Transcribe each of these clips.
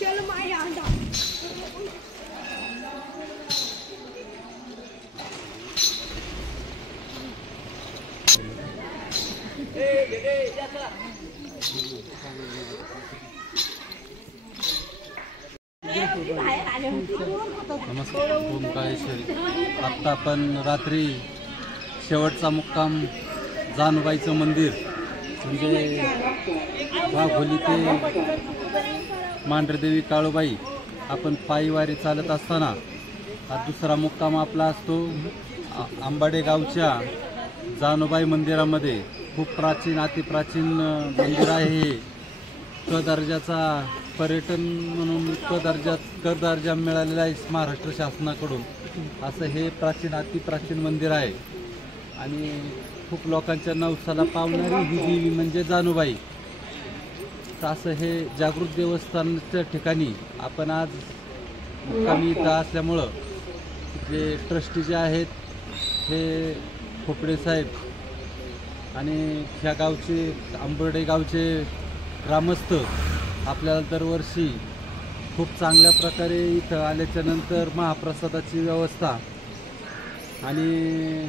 चलो माय आंडा नमस्कार ओंकारेश्वरी. आत्ता आपण रात्री शेवटचा मुक्काम जानुबाईचं मंदिर म्हणजे वाघोली ते मांढरदेवी काळूबाई आपण पायीवारी चालत असताना हा दुसरा मुक्काम आपला असतो. आंबाडे गावच्या जानुबाई मंदिरामध्ये खूप प्राचीन अतिप्राचीन मंदिर आहे हे. क दर्जाचा पर्यटन म्हणून कर दर्जा मिळालेला आहे महाराष्ट्र शासनाकडून. असं हे प्राचीन अतिप्राचीन मंदिर आहे आणि खूप लोकांच्या नवसाला पावणारी ही देवी म्हणजे जानुबाई. असं हे जागृत देवस्थानच्या ठिकाणी आपण आज मुक्कामी इथं असल्यामुळं जे ट्रस्टी जे आहेत हे खोपडे साहेब आणि ह्या गावचे आंबर्डे गावचे ग्रामस्थ आपल्याला दरवर्षी खूप चांगल्या प्रकारे इथं आल्याच्या नंतर महाप्रसादाची व्यवस्था आणि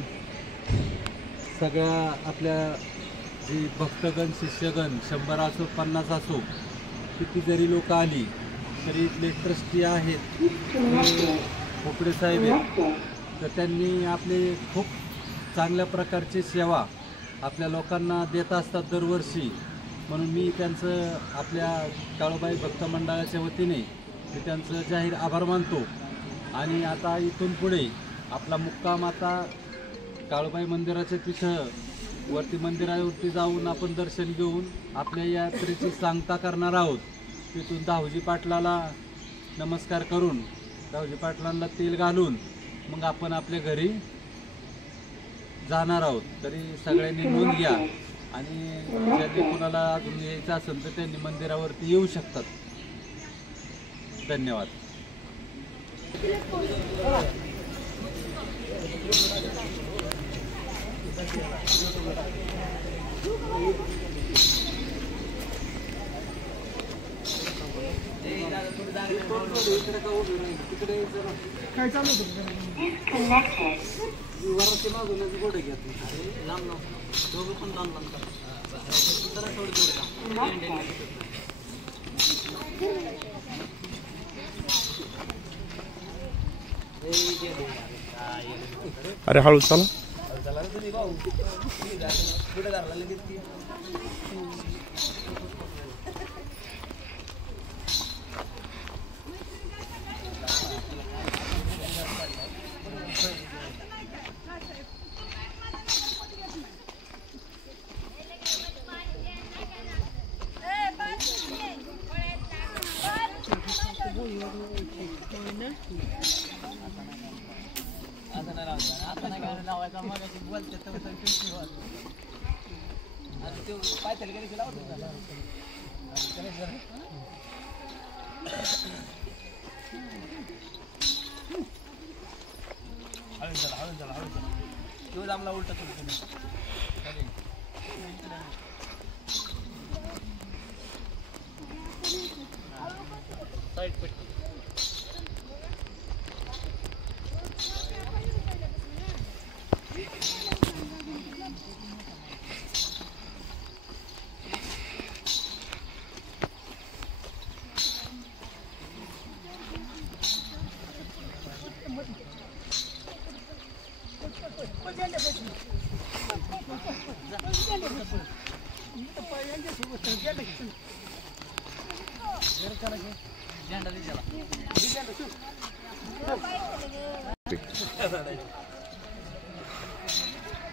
सगळ्या आपल्या जी भक्तगण शिष्यगण 100 असो 50 असो किती जरी लोक आली तरी इथले ट्रस्टी आहेत खोपडे साहेब आहेत तर त्यांनी आपले खूप चांगल्या प्रकारची सेवा आपल्या लोकांना देत असतात दरवर्षी. म्हणून मी त्यांचं आपल्या काळूबाई भक्त मंडळाच्या वतीने मी त्यांचं जाहीर आभार मानतो. आणि आता इथून पुढे आपला मुक्काम आता काळूबाई मंदिराच्या तिथं वरती मंदिरावरती जाऊन आपण दर्शन घेऊन आपल्या यात्रेची सांगता करणार आहोत. तिथून दाहोजी पाटलाला नमस्कार करून दाहोजी पाटलांना तेल घालून मग आपण आपल्या घरी जाणार आहोत. तरी सगळ्यांनी नोंद घ्या आणि ज्यांनी कोणाला अजून यायचं असेल तर त्यांनी मंदिरावरती येऊ शकतात. धन्यवाद. काय चालू गोडे घेत लांब दोघं पण लांब अरे हळू चला. उलटा साइड पे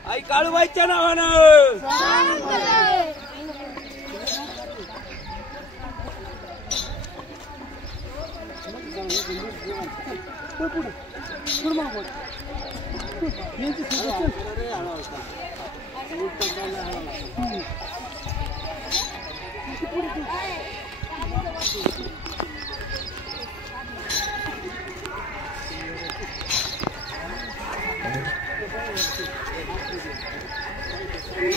आई काळूबाईच्या नावानं Thank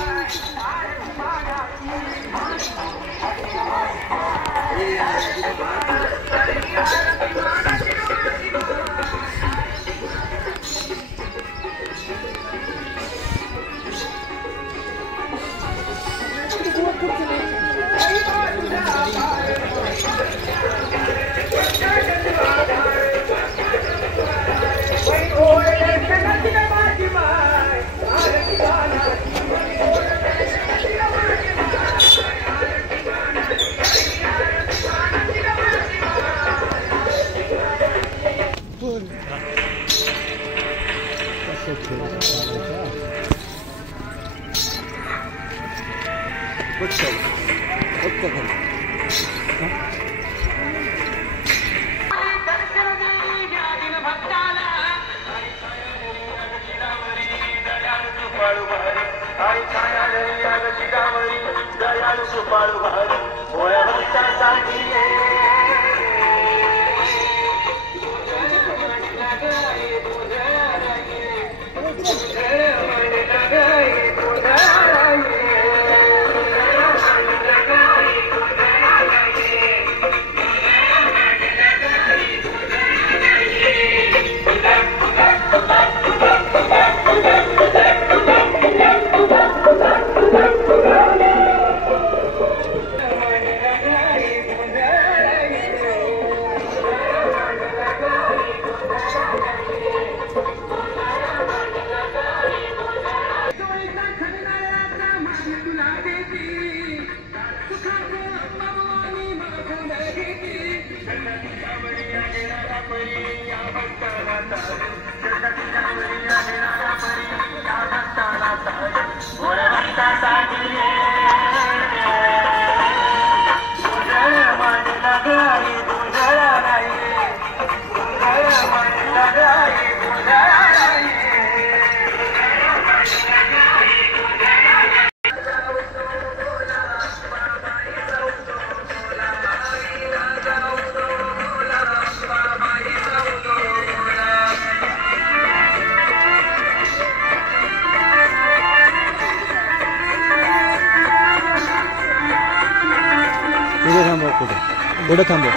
you. पुढे थांबव.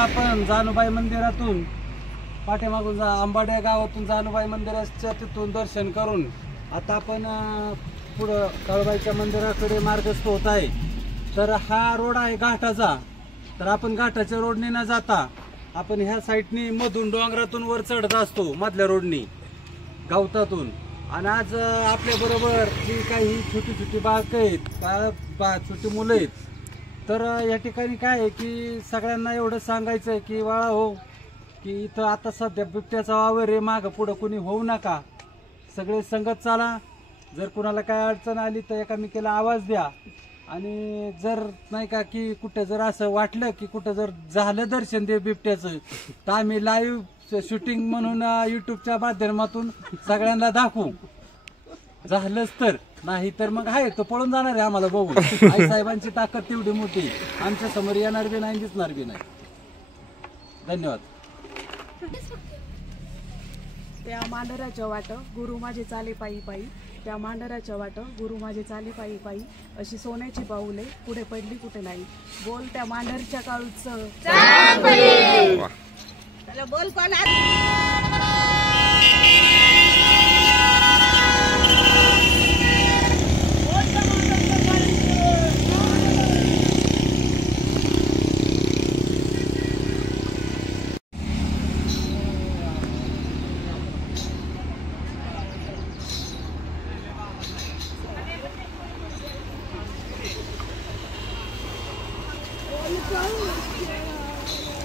आपण जानुबाई मंदिरातून पाठीमागून आंबाड्या गावातून जानुबाई मंदिराच्या तिथून दर्शन करून आता आपण पुढं काळूबाईच्या मंदिराकडे मार्गस्थ होत आहे. तर हा रोड आहे घाटाचा. तर आपण घाटाच्या रोडने न जाता आपण ह्या साईडनी मधून डोंगरातून वर चढत असतो मधल्या रोडनी गावतातून. आणि आज आपल्या बरोबर जी काही छोटी छोटी बाळकं आहेत, छोटी मुलं आहेत. तर या ठिकाणी काय आहे की सगळ्यांना एवढं सांगायचं आहे की बाळा हो की इथं आता सध्या बिबट्याचा वावर आहे, मागं पुढं कुणी होऊ नका, सगळे संगत चाला. जर कुणाला काय अडचण आली तर एकामेकीला आवाज द्या. आणि जर नाही का की कुठं जर असं वाटलं की कुठं जर झालं दर्शन दे बिबट्याचं तर आम्ही लाईव्ह शूटिंग म्हणून यूट्यूबच्या माध्यमातून सगळ्यांना दाखवू. झालंच तर नाही तर मग आहे तो पळून जाणार आहे आम्हाला बघून. आई साहेबांची ताकद तेवढी मोठी, आमच्या समोर येणार बी नाही दिसणार बी नाही. धन्यवाद. त्या मांढराच्या वाट गुरु माझे चाले पायी पायी, त्या मांढराच्या वाट गुरु माझे चाले पायी पायी, अशी सोन्याची पाऊले पुढे पडली कुठे नाही. बोल त्या मांढरच्या काळूचं बोल कोण.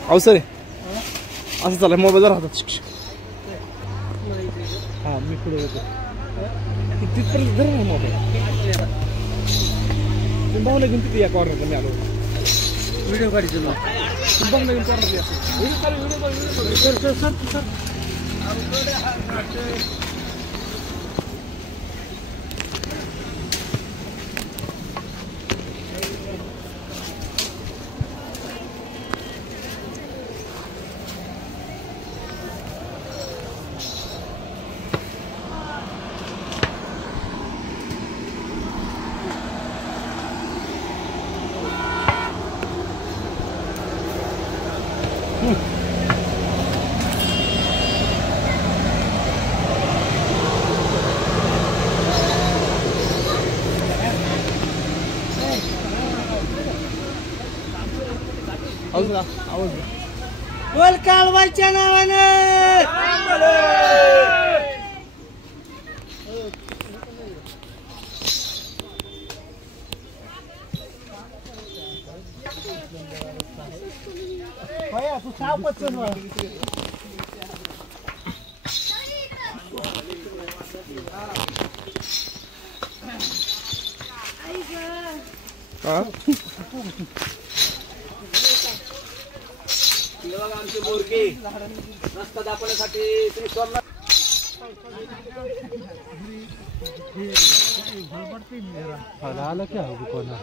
अवसर आहे असं चाललं मोबाईल राहतात. हा मी पुढे येतो तिथपर्यंत धर ना मोबाईल. तुम्हाला घेऊन तिथे या कॉर्नरला मी आलो. व्हिडिओ काढायचं ना तुम्हाला घेऊन कॉर्नर आवाज बोल कालवायच्या नावाने. तू सापच आमची मोरकी रस्ता दाखवण्यासाठी त्रिशूलला आलं क्या हो कोणा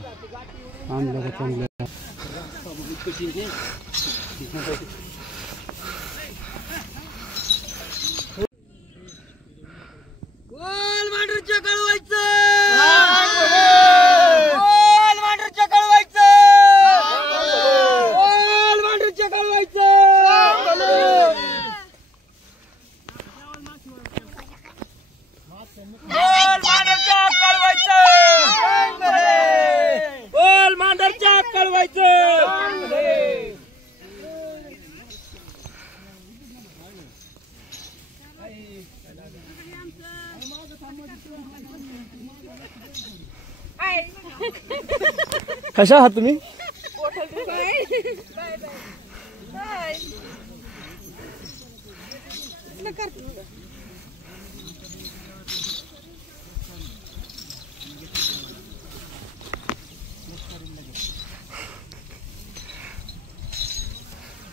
आणलं चांगलं. बोल मांढरच्या कळवायचं. बोल मांढरच्या कळवायचं. बोल मांढरच्या कळवायचं. बोल मांढरच्या कळवायचं. बोल मांढरच्या कळवायचं. कशा आहात तुम्ही?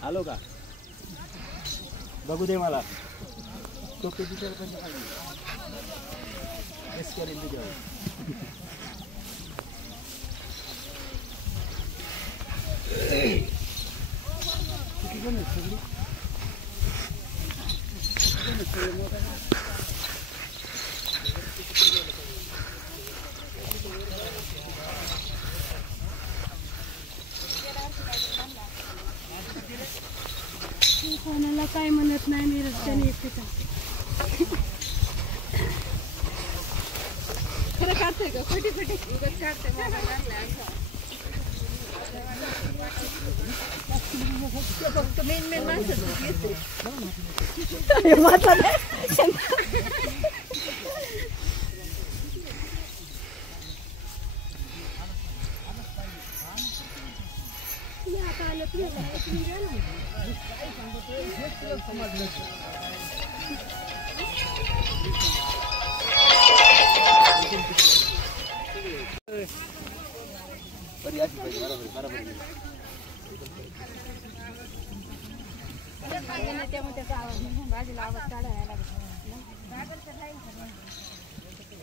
आलो का बघू दे मला. तो कोणाला काय म्हणत नाही मी रस्त्याने एकटीचा. खरं काढतोय का खोटी खोटी उगाच काढते. फक्त मेन माणसं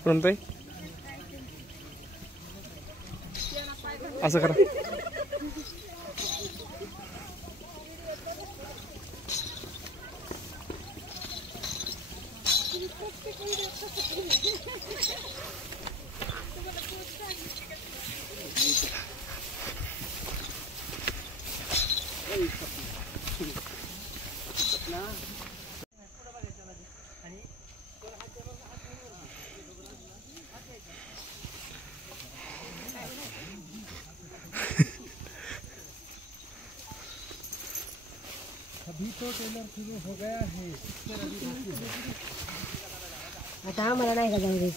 कोणताही असं करा. अभी तो टेलर शुरू हो गया है. आता आम्हाला नाही का जाऊ दे.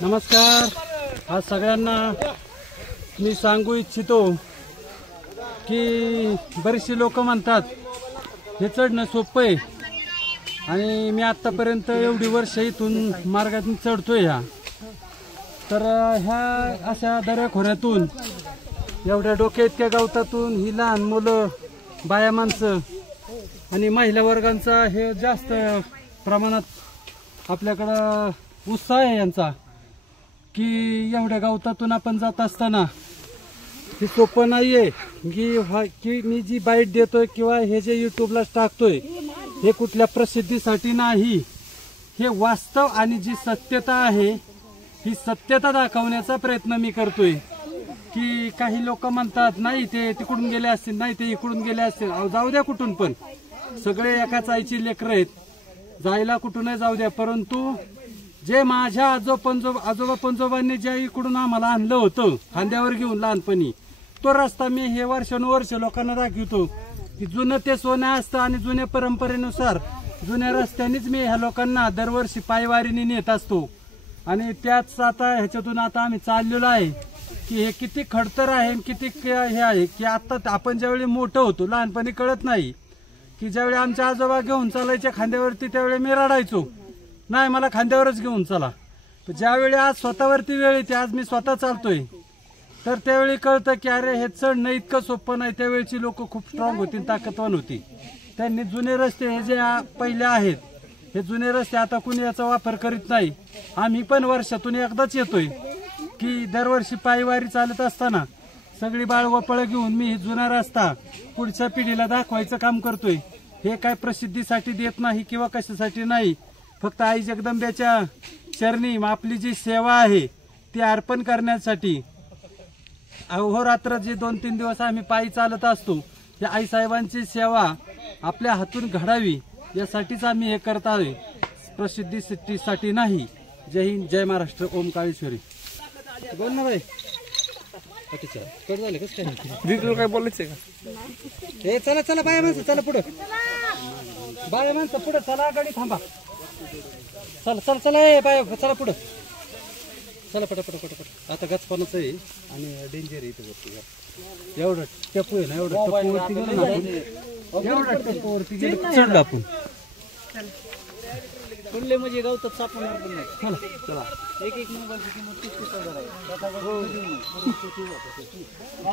नमस्कार. आज सगळ्यांना मी सांगू इच्छितो की बरेचसे लोक म्हणतात हे चढणं सोपं आहे आणि मी आत्तापर्यंत एवढी वर्ष इथून मार्गातून चढतोय ह्या. तर ह्या अशा दऱ्याखोऱ्यातून एवढ्या डोक्या इतक्या गवतातून ही लहान मुलं, बाया माणसं आणि महिला वर्गांचा हे जास्त प्रमाणात आपल्याकडं उत्साह आहे यांचा की एवढ्या गवतातून आपण जात असताना हे सोपं नाहीये की मी जी बाईट देतोय किंवा हे जे युट्यूबला टाकतोय हे कुठल्या प्रसिद्धीसाठी नाही. हे वास्तव आणि जी सत्यता आहे ही सत्यता दाखवण्याचा प्रयत्न मी करतोय. की काही लोक म्हणतात नाही ते तिकडून गेले असतील, नाही ते इकडून गेले असतील. जाऊ द्या कुठून पण, सगळे एकाच आईची लेकरं आहेत, जायला कुठूनही जाऊ द्या. परंतु जे माझ्या आजोबा पंजोबांनी ज्या इकडून आम्हाला आणलं होतं खांद्यावर घेऊन लहानपणी, तो रस्ता मी हे वर्षानुवर्ष लोकांना दाखवतो की जुनं ते सोनं असतं आणि जुन्या परंपरेनुसार जुन्या रस्त्यानेच मी ह्या लोकांना दरवर्षी पायवारीने नेत असतो. आणि त्याच आता ह्याच्यातून आता आम्ही चाललेलो आहे की हे किती खडतर आहे, किती हे आहे की आता आपण ज्यावेळी मोठं होतो लहानपणी कळत नाही की ज्यावेळी आमच्या आजोबा घेऊन चालायचे खांद्यावरती त्यावेळी मी रडायचो, नाही मला खांद्यावरच घेऊन चला. ज्यावेळी आज स्वतःवरती वेळ येते, आज मी स्वतः चालतोय, तर त्यावेळी कळतं की अरे हे चढणं इतकं सोपं नाही. त्यावेळची लोक खूप स्ट्रॉंग होती, ताकदवान होती. त्यांनी जुने रस्ते हे जे पहिले आहेत हे जुने रस्ते आता कुणी याचा वापर करीत नाही. आम्ही पण वर्षातून एकदाच येतोय की दरवर्षी पायवारी चालत असताना सगळी बाळगोपळ घेऊन मी जुना रस्ता पुढच्या पिढीला दाखवायचं काम करतोय. हे काय प्रसिद्धीसाठी देत नाही किंवा कशासाठी नाही, फक्त आई जगदंबेच्या चरणी आपली जी सेवा आहे ती अर्पण करण्यासाठी. अहोरात्र जे 2-3 दिवस आम्ही पायी चालत असतो, या आईसाहेबांची सेवा आपल्या हातून घडावी यासाठीच आम्ही हे करत आहोत, प्रसिद्धीसाठी नाही. जय हिंद, जय महाराष्ट्र, ओम काळेश्वरी. बोल ना बाई. कट झाले कसं काय? काय बोलायचं का? हे चला चला बाया माणसं, चला पुढं. बाया माणसं पुढं चला, गाडी थांबा. चला चला चला ए बाया, चला पुढं. चला पटापट. आता गचपानच आहे आणि डेंजर आहे इथे वरती. एवढं टेपू आहे ना, एवढं टेपूवरती गेलो ना आपण, एवढं टेपूवरती गेलो चढलो आपण. कुठले म्हणजे गवतात सापडणार पण नाही. चला चला एक मोबाईलची किंमत 30,000 आहे.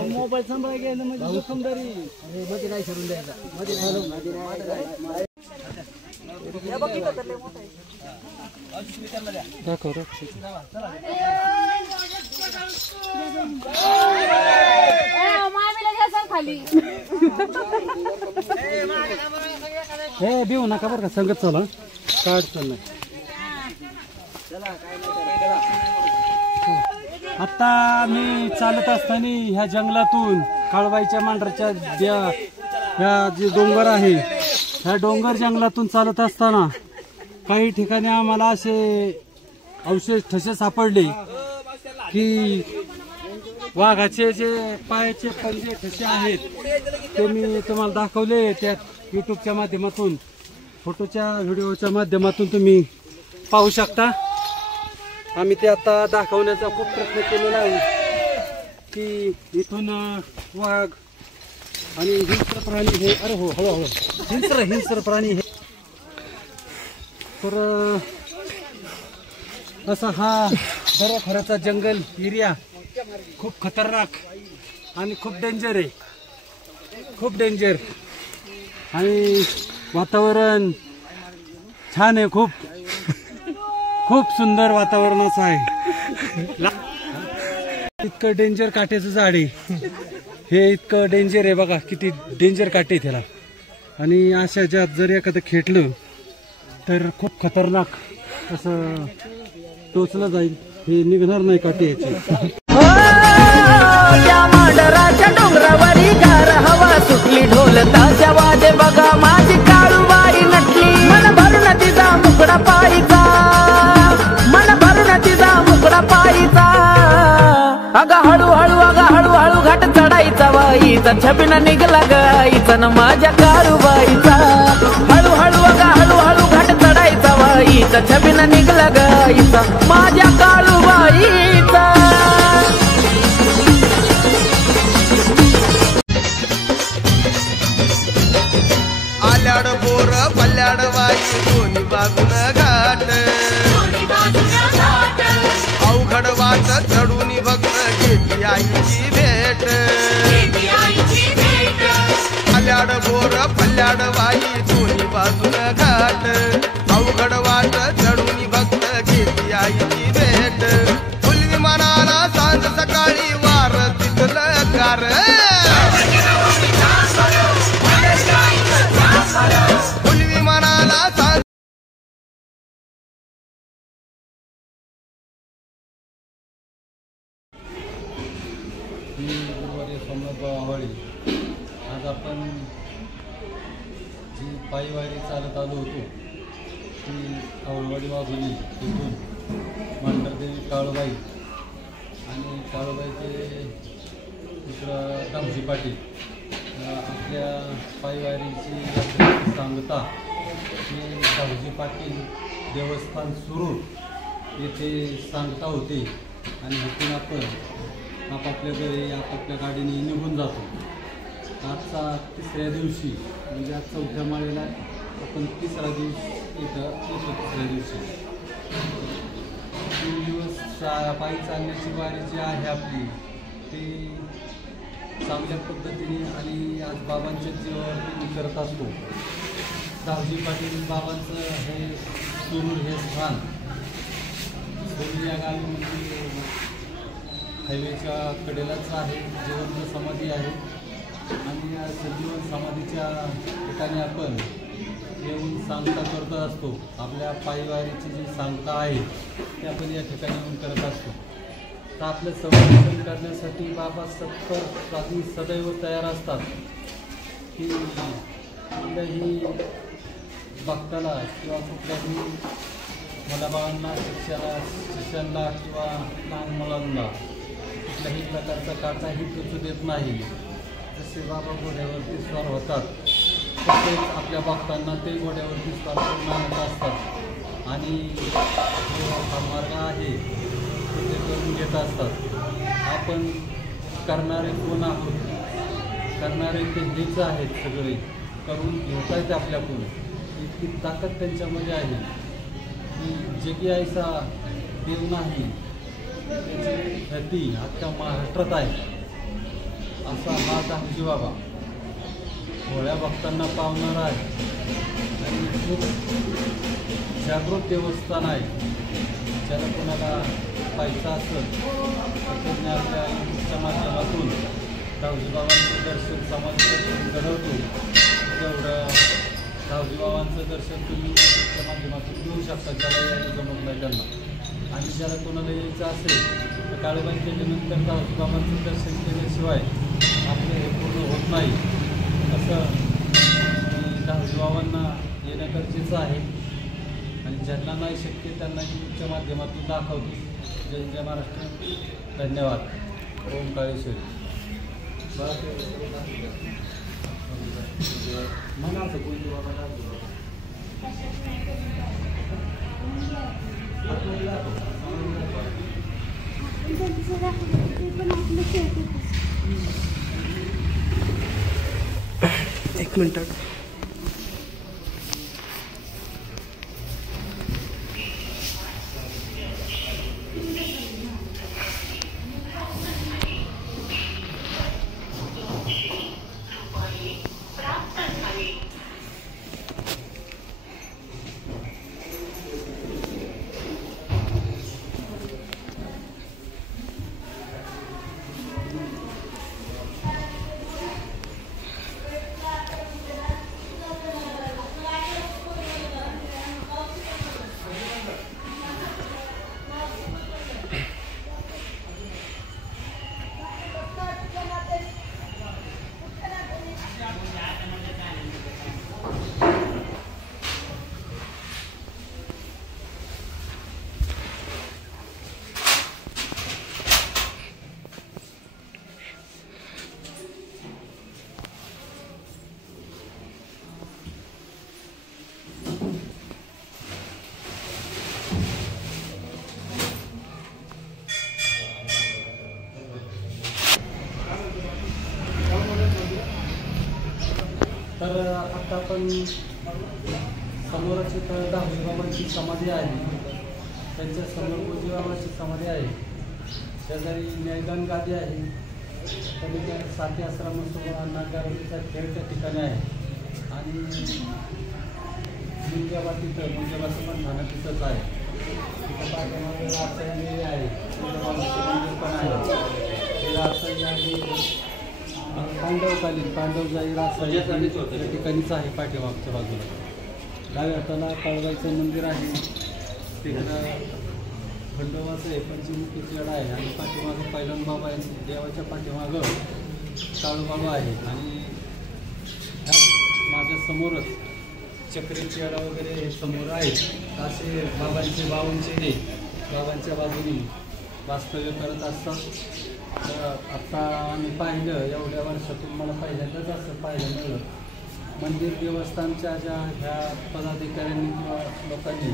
मोबाईल सांभाळा घ्यायला म्हणजे जोखमदारी मध्ये नाही सोडून द्यायचा. मध्ये नाही दाखव. हे भिवू नका बरं का, संगत चला, काय अडचण नाही. आता मी चालत असताना ह्या जंगलातून काळबाईच्या मांढराच्या ह्या जे डोंगर आहे ह्या डोंगर जंगलातून चालत असताना काही ठिकाणी आम्हाला असे अवशेष ठसे सापडले की वाघाचे जे पायाचे पंजे कसे आहेत ते मी तुम्हाला दाखवले त्या युट्यूबच्या माध्यमातून, फोटोच्या व्हिडिओच्या माध्यमातून तुम्ही पाहू शकता. आम्ही ते आता दाखवण्याचा खूप प्रयत्न केलेला आहे की इथून वाघ आणि हिंस्र प्राणी हे, अरे हो हळूहळू हिंस्र प्राणी हे, तर असा हा दरोखराचा जंगल एरिया खूप खतरनाक आणि खूप डेंजर आहे, खूप डेंजर. आणि वातावरण छान आहे, खूप खूप सुंदर वातावरण असं आहे. इतकं डेंजर काट्याचं झाड आहे हे, इतकं डेंजर आहे बघा, किती डेंजर काटे त्याला. आणि अशा ज्यात जर एखादं खेटलं तर खूप खतरनाक असं टोचलं जाईल, हे निघणार नाही काटे याचे. त्या मांडराच्या डोंगरावरी गार हवा सुटली, ढोल ताशा वाजे बघा माझी काळूबाई नटली. मन भरून तिचा मुकडा पायीचा, मन भरून तिचा मुकडा पायीचा. अगं हळूहळू अगं हळूहळू घाट चढायचा वाईचा, छबिना निघला गाईचा न माझ्या काळूबाईचा. हळूहळू अगं हळूहळू घाट चढायचा वाईचा, छबिना निघला गाईचा माझ्या काळूबाईचा. आल्याड बोर पल्ल्याड वाई दोन्ही बाजून घाट, अवघड वाट चढून भक्त घेतली आईची भेट. आल्याड बोर पल्ल्याड वाई दोन्ही बाजून घाट, अवघड वाट चढून भक्त घेतली आईची भेट. फुलवी मनाला सांज सकाळी वार तिथलं कार, फुलवी मनाला सांज. आज आपण जी पायीवारी चालत आलो होतो ती आवळवाडी वाघोली तिथून मांढरदेवी काळूबाई आणि काळूबाईचे इकडं दामजी पाटील आपल्या पायीवारीची सांगता की दामजी पाटील देवस्थान सुरू येथे सांगता होते आणि इथून आपण आपापल्या घरी आपापल्या गाडीने निघून जातो. आजचा तिसऱ्या दिवशी म्हणजे आज चौथ्या माळेला आपण तिसरा दिवस इथं येतो. तिसऱ्या दिवशी 3 दिवस पायी चालण्याची वारी जी आहे आपली ती चांगल्या पद्धतीने आणि आज बाबांच्या जीवावरती मी करत असतो. दामजी पाटील बाबांचं हे सुरूर हे स्थान सुरूर या गावी म्हणजे हायवेच्या कडेलाच आहे, जिवंत समाधी आहे. आणि या सजीवन समाधीच्या ठिकाणी आपण येऊन सांगता करत असतो. आपल्या पायीवारीची जी सांगता आहे ती आपण या ठिकाणी येऊन करत असतो. तर आपलं संरक्षण करण्यासाठी बाबा सत्तर सदैव तयार असतात की कुठल्याही भक्ताला किंवा कुठल्याही मुलाबाळांना शिष्यांना किंवा लहान मुलांना कुठल्याही प्रकारचा काटाही टोचू देत नाही. जसे बाबा घोड्यावरती स्वार होतात तसेच आपल्या भक्तांना ते घोड्यावरती स्वार करून आणत असतात आणि जो हा मार्ग आहे ते करून घेत असतात. आपण करणारे कोण आहोत? करणारे ते हेच आहेत, सगळे करून घेत आहेत आपल्याकडून. इतकी ताकद त्यांच्यामध्ये आहे की जगी ऐसा देव नाही त्याची ख्याती अख्ख्या महाराष्ट्रात आहे. असा हा दामजी बाबा भोळ्या भक्तांना पावणारा आहे आणि खूप जागृत देवस्थान आहे. ज्याला कोणाला पाहायचं असेल तर त्यांनी आपल्या युट्यूबच्या माध्यमातून दामजी बाबांचं दर्शन समाज दर्शन घडवतो. तेवढं दामजी बाबांचं दर्शन तुम्ही युट्यूबच्या माध्यमातून घेऊ शकता ज्याला यायला जमत नाही त्यांना. आणि ज्याला कोणाला यायचं असेल तर काळूबाई केल्यानंतर दामजी बाबांचं दर्शन केल्याशिवाय आपलं हे पूर्ण होत नाही. असं दामजी बाबांना येणं गरजेचं आहे. आणि आणि ज्यांना नाही शक्य त्यांना यूट्यूबच्या माध्यमातून दाखवतो. जय जय महाराष्ट्र. धन्यवाद. ओम काळेश्वरी. एक मिनिट. तर आता आपण समोरच इथं दहावी बाबांची समाधी आहे. त्यांच्या समोर गोजी बाबांची समाधी आहे. शेजारी न्यायदान गादी आहे. पलीकडे साथी आश्रमासोबत नागारोलीचा खेळ त्या ठिकाणी आहे. आणि मुंजाबा तिथं मुंजाबाचं पण ठाणं तिथंच आहे. तिथं पाठीमागे राजसाई आहे. मंदिर पण आहे. हे राजसाई आहे. पांडवकालीन पांडवजाई राजसाई त्या ठिकाणीच आहे. पाठीमागच्या बाजूला डाव्या हाताला काळबाईचं मंदिर आहे. तिकडं खंडोबाचं आहे. पंचमुखीची लढा आहे. आणि पाठीमागं पैलवान बाबा आहे. देवाच्या पाठीमागं काळूबाबा आहे. आणि माझ्या समोरच चक्रीची लढा वगैरे समोर आहेत. असे बाबांचे बावनचे बाबांच्या बाजूने वास्तव्य करत असतात. तर आत्ता आम्ही पाहिलं एवढ्या वर्षातून मला पहिल्यांदाच असं पाहायला मिळलं. मंदिर देवस्थानच्या ज्या ह्या पदाधिकाऱ्यांनी किंवा लोकांनी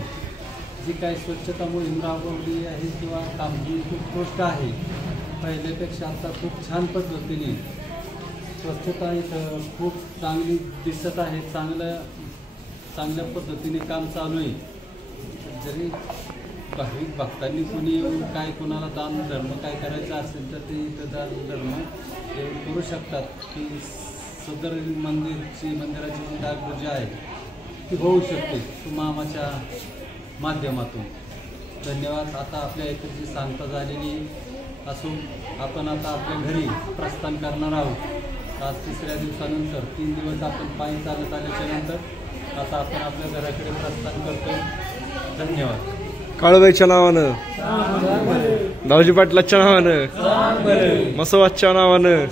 जी काही स्वच्छता मोहीम राबवली आहे किंवा कामगिरी खूप गोष्ट आहे. पहिल्यापेक्षा आता खूप छान पद्धतीने स्वच्छता इथं खूप चांगली दिसत आहे. चांगल्या पद्धतीने काम चालू आहे. जरी भाविक भक्तांनी कुणी येऊन काय कोणाला दान धर्म काय करायचं असेल तर ते इथं दान धर्म येऊन करू शकतात. की सदर मंदिराची जी डागपूजा आहे ती होऊ शकते मामाच्या माध्यमातून. धन्यवाद. आता आपल्या इकडची सांगता झालेली असून आपण आता आपल्या घरी प्रस्थान करणार आहोत. आज 3ऱ्या दिवसानंतर 3 दिवस आपण पायी चालत आल्याच्या नंतर आता आपण आपल्या घराकडे प्रस्थान करतो. धन्यवाद. काळूबाईच्या नावानं, दाऊजी पाटलाच्या नावानं, मसवाच्या नावानं